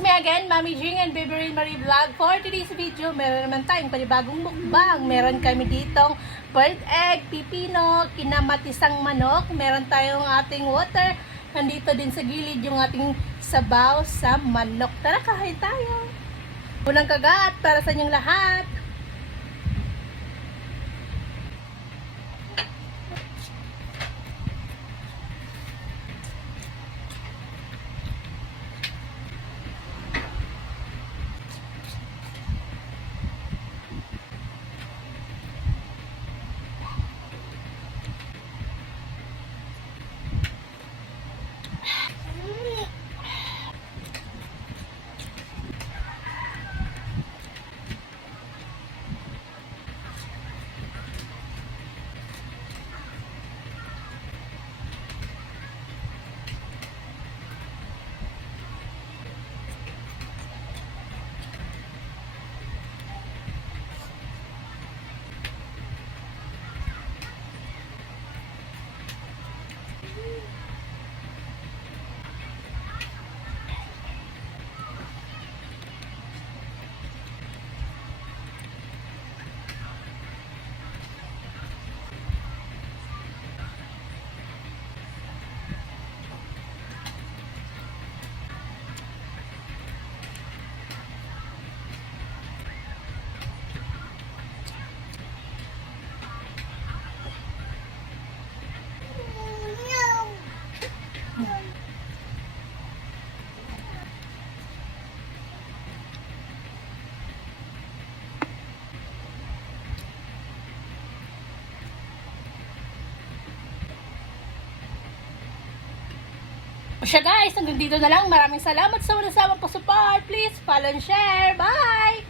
It's me again, Mami Jing and Baby Rain Marie Vlog. For today's video, meron naman tayong panibagong mukbang. Meron kami ditong boiled egg, pipino, kinamatisang manok. Meron tayong ating water. Nandito din sa gilid yung ating sabaw sa manok. Tara, kain tayo. Unang kagat para sa inyong lahat. O siya guys, hanggang dito na lang. Maraming salamat sa walang sawang pag-support. Please follow and share. Bye!